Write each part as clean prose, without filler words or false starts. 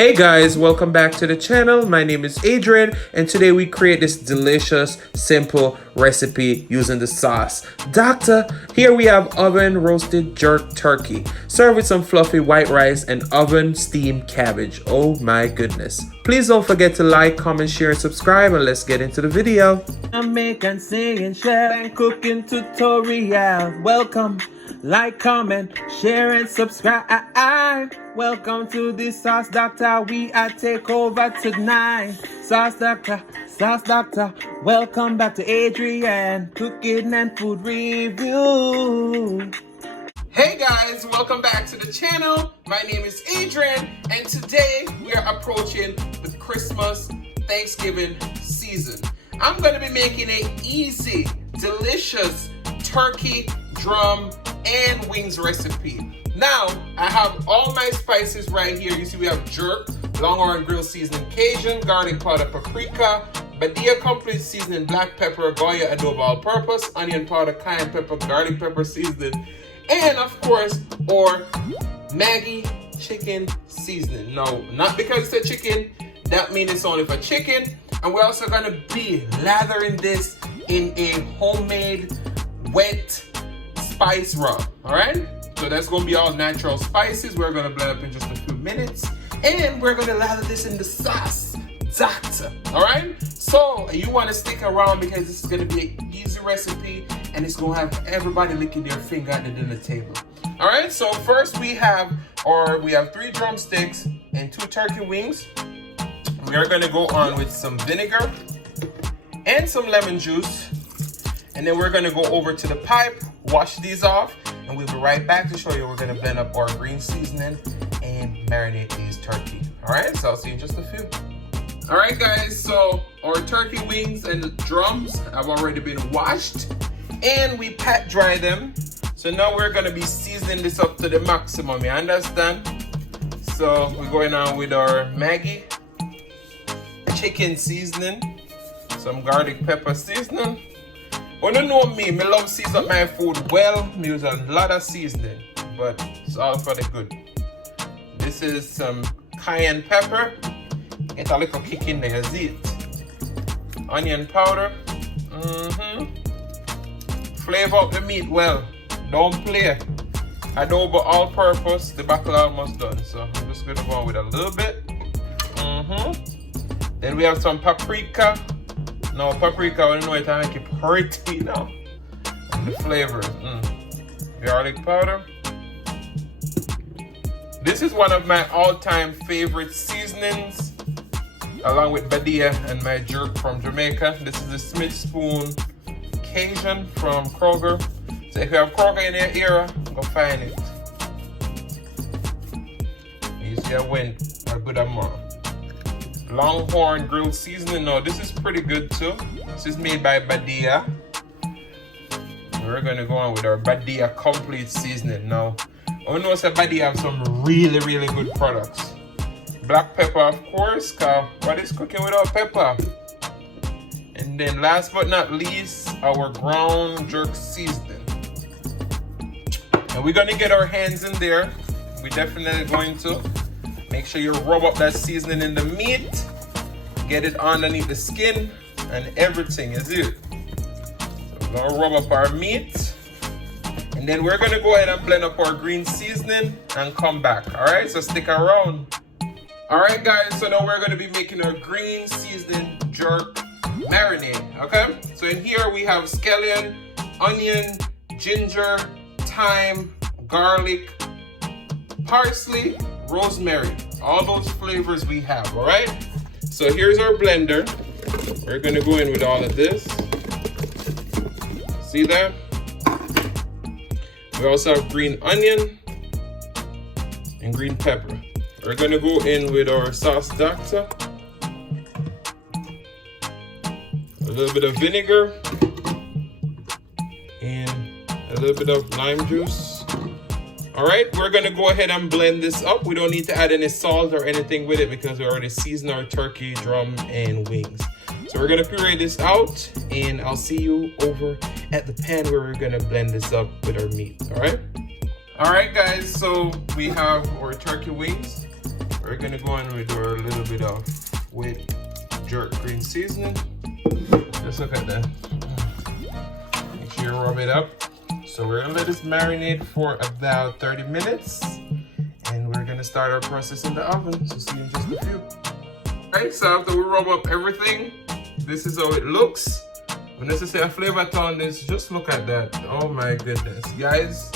Hey guys, welcome back to the channel. My name is Adrian and today we create this delicious, simple recipe using the Sauce Dackta. Here we have oven roasted jerk turkey, served with some fluffy white rice and oven steamed cabbage. Oh my goodness. Please don't forget to like, comment, share, and subscribe, and let's get into the video. I'm making, singing, share, and cooking tutorials. Welcome, like, comment, share, and subscribe. Welcome to the Sauce Dackta. We are take over tonight. Sauce Dackta, Sauce Dackta. Welcome back to Adrian, cooking and food review. Hey guys, welcome back to the channel. My name is Adrian and today we are approaching the Christmas Thanksgiving season. I'm going to be making an easy, delicious turkey, drum, and wings recipe. Now, I have all my spices right here. You see we have jerk, longhorn grill seasoning, Cajun, garlic powder, paprika, Badia complete seasoning, black pepper, Goya adobo all-purpose, onion powder, cayenne pepper, garlic pepper seasoning, and of course, or Maggi chicken seasoning. No, not because it's a chicken, that means it's only for chicken. And we're also gonna be lathering this in a homemade wet spice rub, all right? So that's gonna be all natural spices. We're gonna blend up in just a few minutes. And we're gonna lather this in the Sauce Dackta, all right? So you wanna stick around because this is gonna be an easy recipe and it's gonna have everybody licking their finger at the dinner table. All right, so first we have 3 drumsticks and 2 turkey wings. We are gonna go on with some vinegar and some lemon juice. And then we're gonna go over to the pipe, wash these off, and we'll be right back to show you we're gonna blend up our green seasoning and marinate these turkey. All right, so I'll see you in just a few. All right, guys, so our turkey wings and drums have already been washed and we pat dry them. So now we're gonna be seasoning this up to the maximum, you understand? So we're going on with our Maggi chicken seasoning, some garlic pepper seasoning. When you know me love season up my food well. Me use a lot of seasoning, but it's all for the good. This is some cayenne pepper. Get a little kick in there, see it? Onion powder. Flavor up the meat well. Don't play. Adobo all-purpose. The backle almost done, so I'm just gonna go on with a little bit. Then we have some paprika. Now paprika, I don't know it, I make it pretty now. And the flavors. Garlic powder. This is one of my all-time favorite seasonings, along with Badia and my jerk from Jamaica. This is the Smith Spoon Cajun from Kroger. So if you have Kroger in your area, go find it. You see I went a good amount. Longhorn grilled seasoning. Now this is pretty good too. This is made by Badia. We're gonna go on with our Badia complete seasoning. Now I know that Badia have some really good products. Black pepper, of course, cause what is cooking without pepper? And then last but not least, our ground jerk seasoning. And we're gonna get our hands in there. We're definitely going to. Make sure you rub up that seasoning in the meat. Get it underneath the skin and everything, is it? So we're gonna rub up our meat. And then we're gonna go ahead and blend up our green seasoning and come back. All right, so stick around. All right, guys, so now we're gonna be making our green seasoning jerk marinade, okay? So in here we have scallion, onion, ginger, thyme, garlic, parsley, rosemary, all those flavors we have, all right? So here's our blender. We're gonna go in with all of this. See that? We also have green onion and green pepper. We're gonna go in with our Sauce Dackta. A little bit of vinegar and a little bit of lime juice. All right, we're gonna go ahead and blend this up. We don't need to add any salt or anything with it because we already seasoned our turkey, drum, and wings. So we're gonna puree this out and I'll see you over at the pan where we're gonna blend this up with our meat, all right? All right, guys, so we have our turkey wings. we're gonna go in with our little bit of wet jerk green seasoning. Just look at that. Make sure you rub it up. So we're gonna let this marinate for about 30 minutes. And we're gonna start our process in the oven. So see you in just a few. Alright, so after we rub up everything, this is how it looks. When I say a flavor on this, just look at that. Oh my goodness. Guys,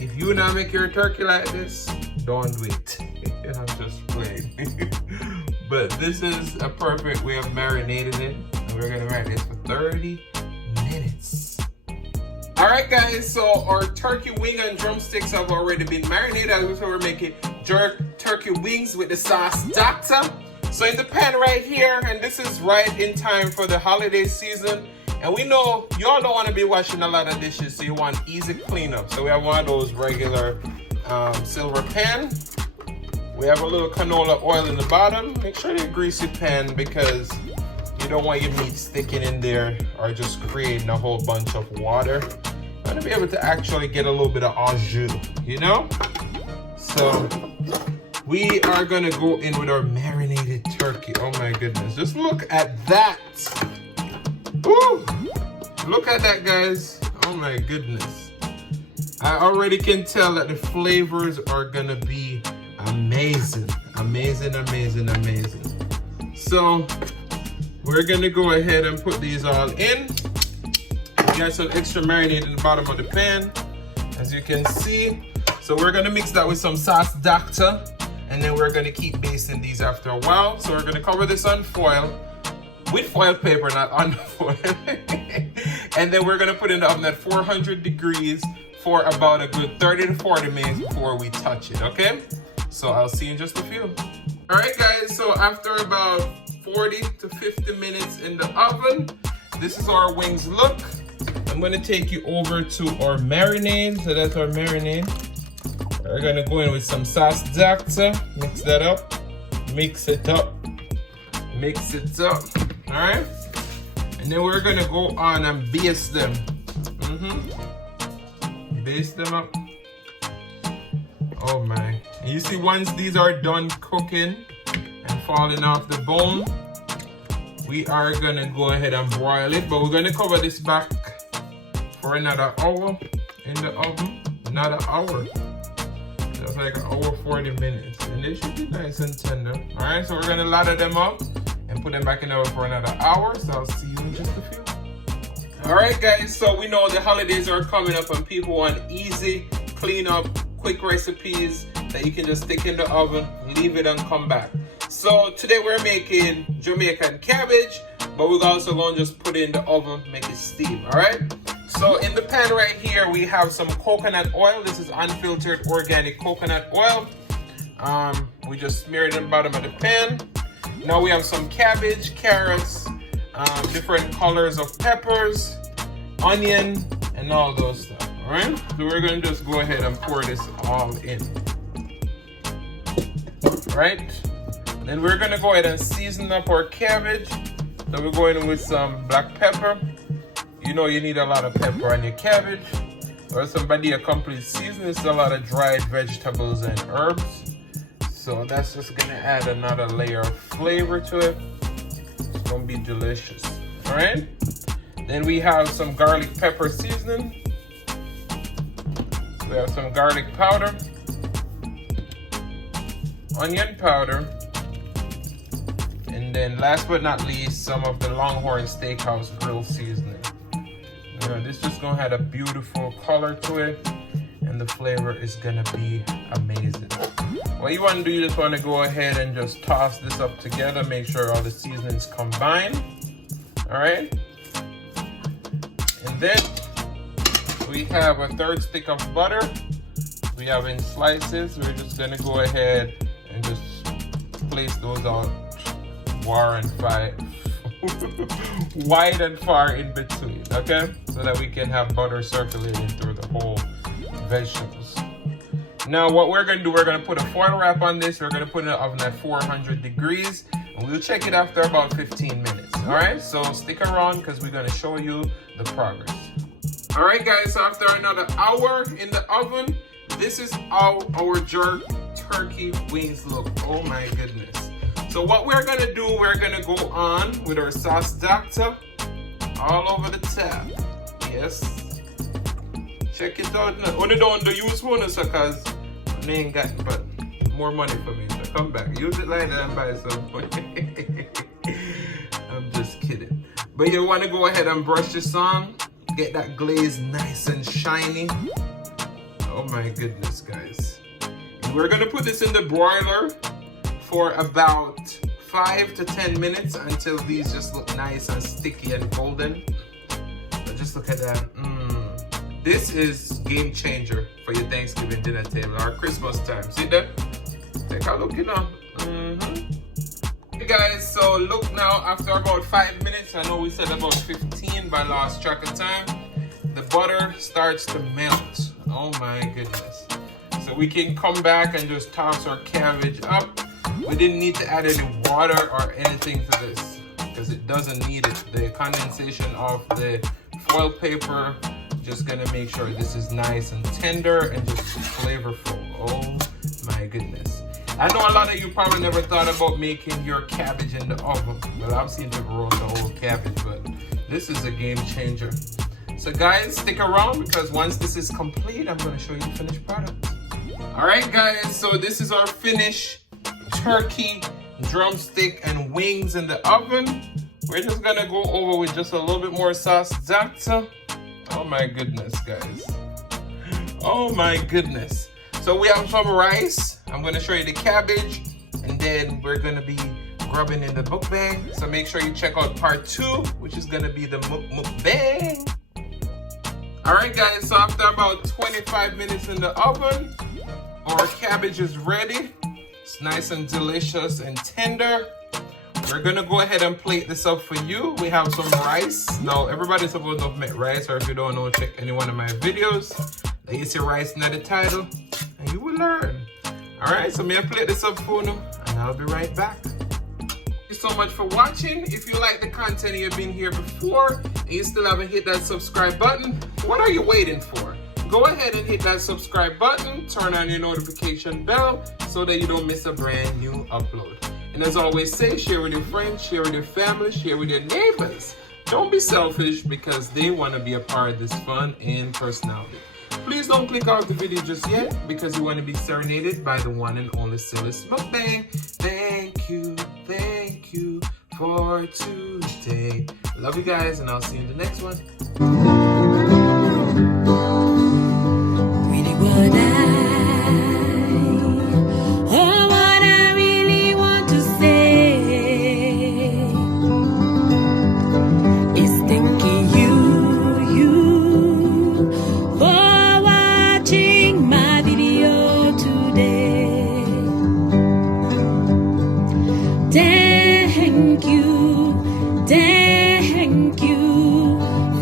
if you not make your turkey like this, don't do it. I'm just playing. But this is a perfect way of marinating it. And we're gonna marinate it for 30 minutes. Alright guys, so our turkey wing and drumsticks have already been marinated. So we're making jerk turkey wings with the Sauce Dackta. So in the pan right here, and this is right in time for the holiday season. And we know you all don't want to be washing a lot of dishes, so you want easy cleanup. So we have one of those regular silver pan. We have a little canola oil in the bottom. Make sure you grease your pan because you don't want your meat sticking in there or just creating a whole bunch of water. You want to be able to actually get a little bit of au jus, you know? So we are gonna go in with our marinated turkey. Oh my goodness, just look at that. Woo! Look at that, guys. Oh my goodness. I already can tell that the flavors are gonna be amazing. Amazing, amazing, amazing. So we're gonna go ahead and put these all in. We got some extra marinade in the bottom of the pan, as you can see. So we're gonna mix that with some Sauce Dackta, and then we're gonna keep basting these after a while. So we're gonna cover this on foil, with foil paper, not on foil. And then we're gonna put it in the oven at 400 degrees for about a good 30 to 40 minutes before we touch it, okay? So I'll see you in just a few. All right, guys, so after about 40 to 50 minutes in the oven, this is how our wings look. I'm gonna take you over to our marinade. So that's our marinade. We're gonna go in with some Sauce Dackta, mix that up, mix it up, mix it up, all right? And then we're gonna go on and baste them. Baste them up. Oh my. And you see, once these are done cooking and falling off the bone, we are gonna go ahead and broil it, but we're gonna cover this back for another hour in the oven. Another hour. That's like an hour 40 minutes. And they should be nice and tender. Alright, so we're gonna ladder them up and put them back in the oven for another hour. So I'll see you in just a few. Alright guys, so we know the holidays are coming up and people want easy, clean up, quick recipes that you can just stick in the oven, leave it and come back. So today we're making Jamaican cabbage, but we're also going to just put it in the oven, make it steam, alright? So in the pan right here, we have some coconut oil. This is unfiltered organic coconut oil. We just smear it in the bottom of the pan. Now we have some cabbage, carrots, different colors of peppers, onion, and all those stuff, alright? So we're going to just go ahead and pour this all in. Right? Then we're going to go ahead and season up our cabbage. So we're going in with some black pepper. You know you need a lot of pepper on your cabbage. Or somebody complete season is a lot of dried vegetables and herbs. So that's just going to add another layer of flavor to it. It's going to be delicious. Alright? Then we have some garlic pepper seasoning. We have some garlic powder, onion powder, and then last but not least, some of the Longhorn Steakhouse grill seasoning. This just gonna have a beautiful color to it, and the flavor is gonna be amazing. What you want to do, you just want to go ahead and just toss this up together, make sure all the seasonings combine. All right, and then we have a third stick of butter. We have in slices. We're just gonna go ahead and just place those out wide and far in between, okay? So that we can have butter circulating through the whole vegetables. Now what we're gonna do, we're gonna put a foil wrap on this. We're gonna put it in the oven at 400 degrees. And we'll check it after about 15 minutes, all right? So stick around because we're gonna show you the progress. All right guys, so after another hour in the oven, this is how our jerk turkey wings look. Oh my goodness. So what we're gonna do, we're gonna go on with our Sauce Dackta all over the top. Yes. Check it out now. Only don't use one because I ain't got but more money for me. So come back. Use it like that and buy some. I'm just kidding. But you want to go ahead and brush this on. Get that glaze nice and shiny. Oh my goodness, guys. And we're going to put this in the broiler for about 5 to 10 minutes until these just look nice and sticky and golden. But just look at that. This is game changer for your Thanksgiving dinner table or Christmas time. See that? Take a look, you know. Hey guys, so look now, after about 5 minutes, I know we said about 15, but I lost track of time. The butter starts to melt. Oh my goodness. So we can come back and just toss our cabbage up. We didn't need to add any water or anything to this because it doesn't need it. The condensation of the foil paper just gonna make sure this is nice and tender and just flavorful. Oh my goodness. I know a lot of you probably never thought about making your cabbage in the oven. Well, I've seen people roast the whole cabbage, but this is a game changer. So guys, stick around because once this is complete, I'm gonna show you the finished product. All right guys, so this is our finished turkey, drumstick, and wings in the oven. We're just gonna go over with just a little bit more Sauce Dackta. Oh my goodness, guys. Oh my goodness. So we have some rice. I'm gonna show you the cabbage, and then we're gonna be grubbing in the mukbang. So make sure you check out part 2, which is gonna be the mukbang. All right, guys. So after about 25 minutes in the oven, our cabbage is ready. It's nice and delicious and tender. We're gonna go ahead and plate this up for you. We have some rice. Now, everybody's supposed to make rice, or if you don't know, check any one of my videos. You see rice in the title, and you will learn. All right, so may I plate this up for you, and I'll be right back. Thank you so much for watching. If you like the content, you've been here before, and you still haven't hit that subscribe button, what are you waiting for? Go ahead and hit that subscribe button, turn on your notification bell, so that you don't miss a brand new upload. And as I always say, share with your friends, share with your family, share with your neighbors. Don't be selfish because they want to be a part of this fun and personality. Please don't click out the video just yet because you want to be serenaded by the one and only Sillis Mukbang. Thank you for today. Love you guys, and I'll see you in the next one. Really what I really want to say is thanking you for watching my video today. Thank you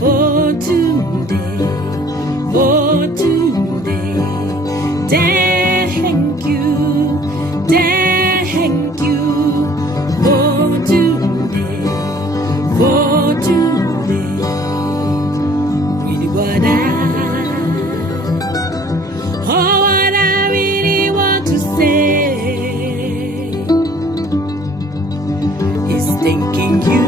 for today, for today. Thank you for today, for today. Really what I really want to say is thanking you.